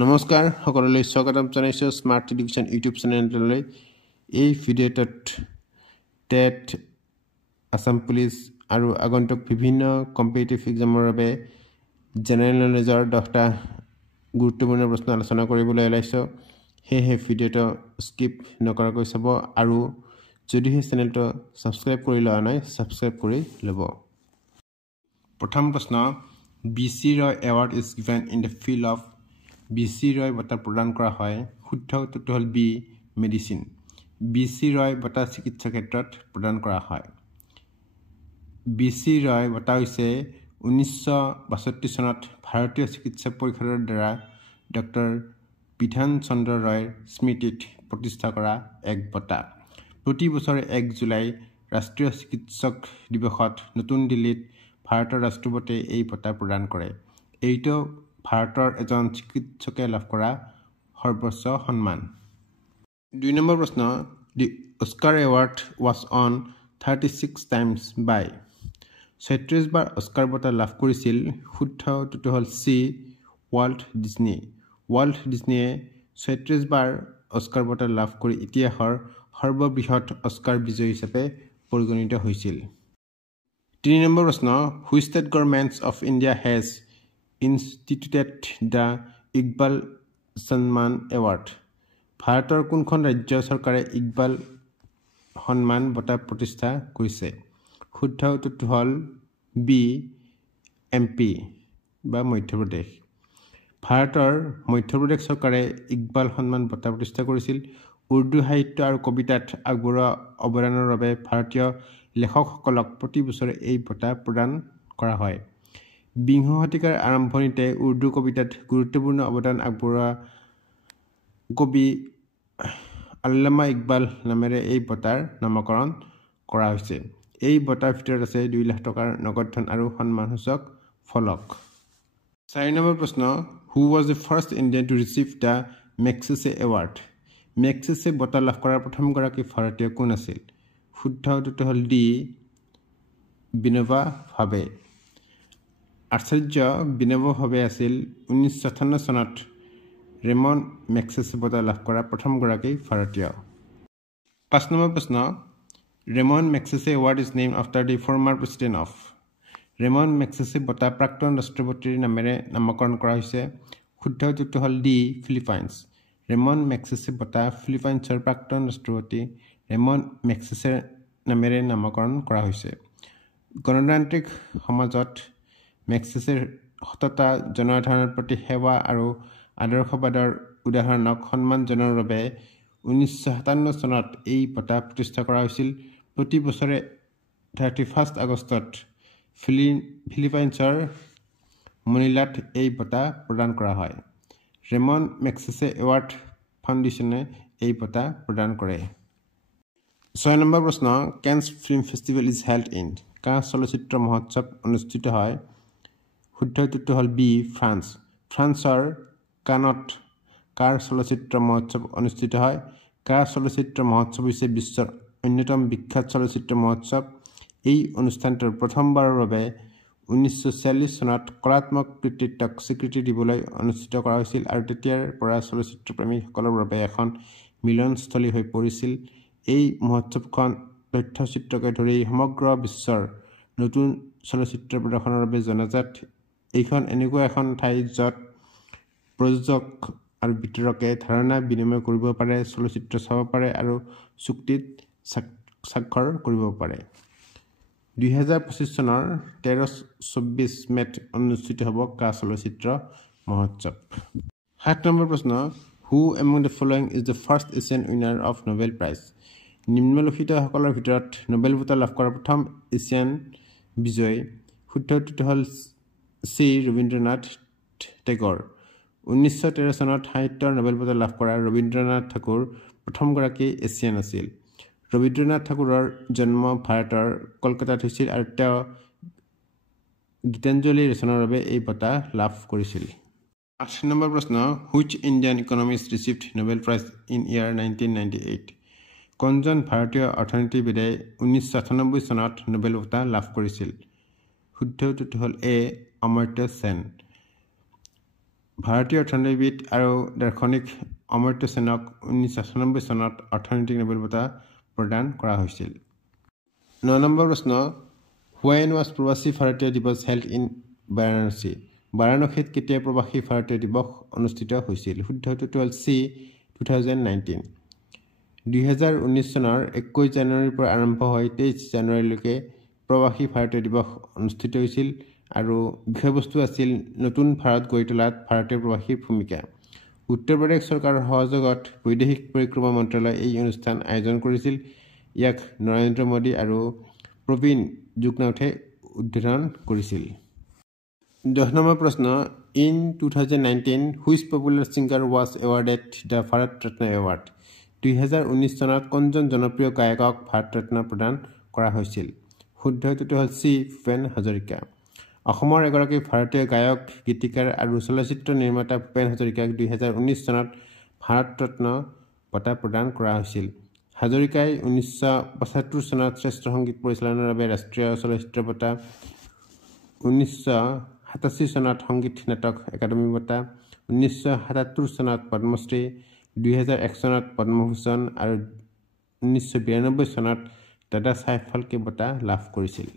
নমস্কাৰ সকলোলৈ স্বাগতম জনাইছো স্মাৰ্ট এডুকেশ্যন ইউটিউব চেনেললৈ। এই ভিডিঅ'টোত টেট, আসাম পুলিচ আৰু আগন্তুক বিভিন্ন কম্পিটিটিভ এক্সামৰ বাবে জেনেৰেল নলেজৰ 10টা গুৰুত্বপূৰ্ণ প্ৰশ্ন আলোচনা কৰিবলৈ ওলাইছো। সেয়েহে ভিডিঅ'টো স্কিপ নকৰাকৈ চাব আৰু যদিহে চেনেলটো ছাবস্ক্ৰাইব কৰি লোৱা নাই ছাবস্ক্ৰাইব কৰি ল'ব। প্ৰথম প্ৰশ্ন, BC Roy Award is given in the field of BC Roy বঁটা প্ৰদান কৰা হয়। শুদ্ধ উত্তৰটো হ'ল বি, মেডিচিন। BC Roy বঁটা চিকিৎসা ক্ষেত্ৰত প্ৰদান কৰা হয়। BC Roy বঁটা হৈছে 1962 চনত ভাৰতীয় চিকিৎসা পৰিষদৰ দ্বাৰা ডক্টৰ বিধান চন্দ্ৰ ৰয়ৰ স্মৃতিত প্ৰতিষ্ঠা কৰা এক বঁটা। প্ৰতি বছৰে 1 জুলাই ৰাষ্ট্ৰীয় চিকিৎসক দিৱসত নতুন দিল্লীত ভাৰতৰ ৰাষ্ট্ৰপতিয়ে এই বঁটা প্ৰদান কৰে। এইটো ভাৰতৰ এজন চিকিৎসকে লাভ কৰা সৰ্বোচ্চ সন্মান। 2 নম্বৰ প্ৰশ্ন, the Oscar award was won 36 times by. 36 বাৰ অস্কাৰ বঁটা লাভ কৰিছিল। শুদ্ধ উত্তৰটো হ'ল চি, ৱাল্ট ডিজনী। ৱাল্ট ডিজনীয়ে 36 বাৰ অস্কাৰ বঁটা লাভ কৰি ইতিহাসৰ সৰ্ববৃহৎ অস্কাৰ বিজয়ী হিচাপে পৰিগণিত হৈছিল। 3 নম্বৰ প্ৰশ্ন, which state government of India has instituted the Iqbal Samman award. ভাৰতৰ কোনখন ৰাজ্য চৰকাৰে ইকবাল সন্মান বঁটা প্ৰতিষ্ঠা কৰিছে? শুদ্ধ উত্তৰটো হ'ল বি, MP বা মধ্যপ্ৰদেশ। ভাৰতৰ মধ্যপ্ৰদেশ চৰকাৰে ইকবাল সন্মান বঁটা প্ৰতিষ্ঠা কৰিছিল। উৰ্দু সাহিত্য আৰু কবিতাত আগবঢ়োৱা অৱদানৰ বাবে ভাৰতীয় লেখকসকলক প্ৰতি বছৰে এই বঁটা প্ৰদান কৰা হয়। বিংশ শতিকাৰ আৰম্ভণিতে উৰ্দু কবিতাত গুৰুত্বপূৰ্ণ অৱদান আগবঢ়োৱা কবি আল্লামা ইকবাল নামেৰে এই বঁটাৰ নামকৰণ কৰা হৈছে। এই বঁটাৰ ভিতৰত আছে 2 লাখ টকাৰ নগদ ধন আৰু সন্মানসূচক ফলক। 4 নম্বৰ প্ৰশ্ন, who was the first Indian to receive the Magsaysay award. Magsaysay বঁটা লাভ কৰা প্ৰথমগৰাকী ভাৰতীয় কোন আছিল? শুদ্ধ উত্তৰটো হ'ল ডি, বিনোবা ভাৱে। আচাৰ্য বিনোবা ভাৱে আছিল 1958 চনত ৰেমন মেগছেছে বঁটা লাভ কৰা প্ৰথমগৰাকী ভাৰতীয়। 5 নম্বৰ প্ৰশ্ন, Ramon Magsaysay award is named after the former president of. Ramon Magsaysay বঁটা প্ৰাক্তন ৰাষ্ট্ৰপতিৰ নামেৰে নামকৰণ কৰা হৈছে। শুদ্ধ উত্তৰটো হ'ল ডি, ফিলিপাইনছ। ৰেমন মেগছেছে বঁটা ফিলিপাইনছৰ প্ৰাক্তন ৰাষ্ট্ৰপতি ৰেমন মেগছেছে নামেৰে নামকৰণ কৰা হৈছে। গণতান্ত্ৰিক সমাজত মেগছেছেৰ সততা, জনসাধাৰণৰ প্ৰতি সেৱা আৰু আদৰ্শবাদৰ উদাহৰণক সন্মান জনোৱাৰ বাবে 1957 চনত এই বঁটা প্ৰতিষ্ঠা কৰা হৈছিল। প্ৰতি বছৰে 31 আগষ্টত ফিলিপাইনছৰ মনিলাত এই বঁটা প্ৰদান কৰা হয়। ৰেমন মেগছেছে এৱাৰ্ড ফাউণ্ডেশ্যনে এই বঁটা প্ৰদান কৰে। 6 নম্বৰ প্ৰশ্ন, Cannes film festival is held in. কাঁ চলচ্চিত্ৰ মহোৎসৱ অনুষ্ঠিত হয়। শুদ্ধ উত্তৰটো হ'ল বি, ফ্ৰান্স। ফ্ৰান্সৰ কানত কাৰ চলচ্চিত্ৰ মহোৎসৱ অনুষ্ঠিত হয়। কাৰ চলচ্চিত্ৰ মহোৎসৱ হৈছে বিশ্বৰ অন্যতম বিখ্যাত চলচ্চিত্ৰ মহোৎসৱ। এই অনুষ্ঠানটোৰ প্ৰথমবাৰৰ বাবে 1946 চনত কলাত্মক কৃতিত্বক স্বীকৃতি দিবলৈ অনুষ্ঠিত কৰা হৈছিল আৰু তেতিয়াৰ পৰা চলচ্চিত্ৰ প্ৰেমীসকলৰ বাবে এখন মিলনস্থলী হৈ পৰিছিল। এই মহোৎসৱখন তথ্যচিত্ৰকে ধৰি সমগ্ৰ বিশ্বৰ নতুন চলচ্চিত্ৰ প্ৰদৰ্শনৰ বাবে জনাজাত। এইখন এনেকুৱা এখন ঠাই য'ত প্ৰযোজক আৰু বিতৰকে ধাৰণা বিনিময় কৰিব পাৰে, চলচ্চিত্ৰ চাব পাৰে আৰু চুক্তিত স্বাক্ষৰ কৰিব পাৰে। 2025 চনৰ 13-24 মে'ত অনুষ্ঠিত হ'ব কাঁ চলচ্চিত্ৰ মহোৎসৱ। 7 নম্বৰ প্ৰশ্ন, who among the following is the first Asian winner of Nobel prize. নিম্নলিখিতসকলৰ ভিতৰত নোবেল বঁটা লাভ কৰা প্ৰথম এছিয়ান বিজয়ী। শুদ্ধ উত্তৰটো হ'ল চি, ৰবীন্দ্ৰনাথ টেগৰ। 1913 চনত সাহিত্যৰ নোবেল বঁটা লাভ কৰা ৰবীন্দ্ৰনাথ ঠাকুৰ প্ৰথমগৰাকী এছিয়ান আছিল। ৰবীন্দ্ৰনাথ ঠাকুৰৰ জন্ম ভাৰতৰ কলকাতাত হৈছিল আৰু তেওঁ গীতাঞ্জলি ৰচনাৰ বাবে এই বঁটা লাভ কৰিছিল। 8 নম্বৰ প্ৰশ্ন, which Indian economist received Nobel prize in year 1998। কোনজন ভাৰতীয় অৰ্থনীতিবিদে 1998 চনত নোবেল বঁটা লাভ কৰিছিল? শুদ্ধ উত্তৰটো হ'ল এ, অমৰ্ত্য সেন। ভাৰতীয় অৰ্থনীতিবিদ আৰু দাৰ্শনিক অমৰ্ত্য সেনক 1996 চনত অৰ্থনৈতিক নোবেল বঁটা প্ৰদান কৰা হৈছিল। 9 নম্বৰ প্ৰশ্ন, When was প্ৰবাসী ভাৰতীয় দিৱস held in বাৰাণসী? বাৰাণসীত কেতিয়া প্ৰবাসী ভাৰতীয় দিৱস অনুষ্ঠিত হৈছিল? শুদ্ধ উত্তৰটো হ'ল C, 2019। 2019 চনৰ 21 জানুৱাৰীৰ পৰা আৰম্ভ হৈ 23 জানুৱাৰীলৈকে প্ৰবাসী ভাৰতীয় দিৱস অনুষ্ঠিত হৈছিল আৰু বিষয়বস্তু আছিল নতুন ভাৰত গঢ়ি তোলাত ভাৰতীয় প্ৰবাসীৰ ভূমিকা। উত্তৰ প্ৰদেশ চৰকাৰৰ সহযোগত বৈদেশিক পৰিক্ৰমা মন্ত্ৰালয়ে এই অনুষ্ঠান আয়োজন কৰিছিল। ইয়াক নৰেন্দ্ৰ মোদী আৰু প্ৰবীণ যুগনাথে উদ্বোধন কৰিছিল। 10 নম্বৰ প্ৰশ্ন, In 2019, which popular singer was awarded the Bharat Ratna Award? 2019 চনত কোনজন জনপ্ৰিয় গায়কক ভাৰত ৰত্ন প্ৰদান কৰা হৈছিল? শুদ্ধ উত্তৰটো হ'ল C, ভূপেন হাজৰিকা। অসমৰ এগৰাকী ভাৰতীয় গায়ক, গীতিকাৰ আৰু চলচ্চিত্ৰ নিৰ্মাতা ভূপেন হাজৰিকাক 2019 চনত ভাৰত ৰত্ন বঁটা প্ৰদান কৰা হৈছিল। হাজৰিকাই 1975 চনত শ্ৰেষ্ঠ সংগীত পৰিচালনাৰ বাবে ৰাষ্ট্ৰীয় চলচ্চিত্ৰ বঁটা, 1987 চনত সংগীত নাটক একাডেমী বঁটা, 1977 চনত পদ্মশ্ৰী, 2001 চনত পদ্মভূষণ আৰু 1992 চনত দাদা চাহেব ফাল্কে বঁটা লাভ কৰিছিল।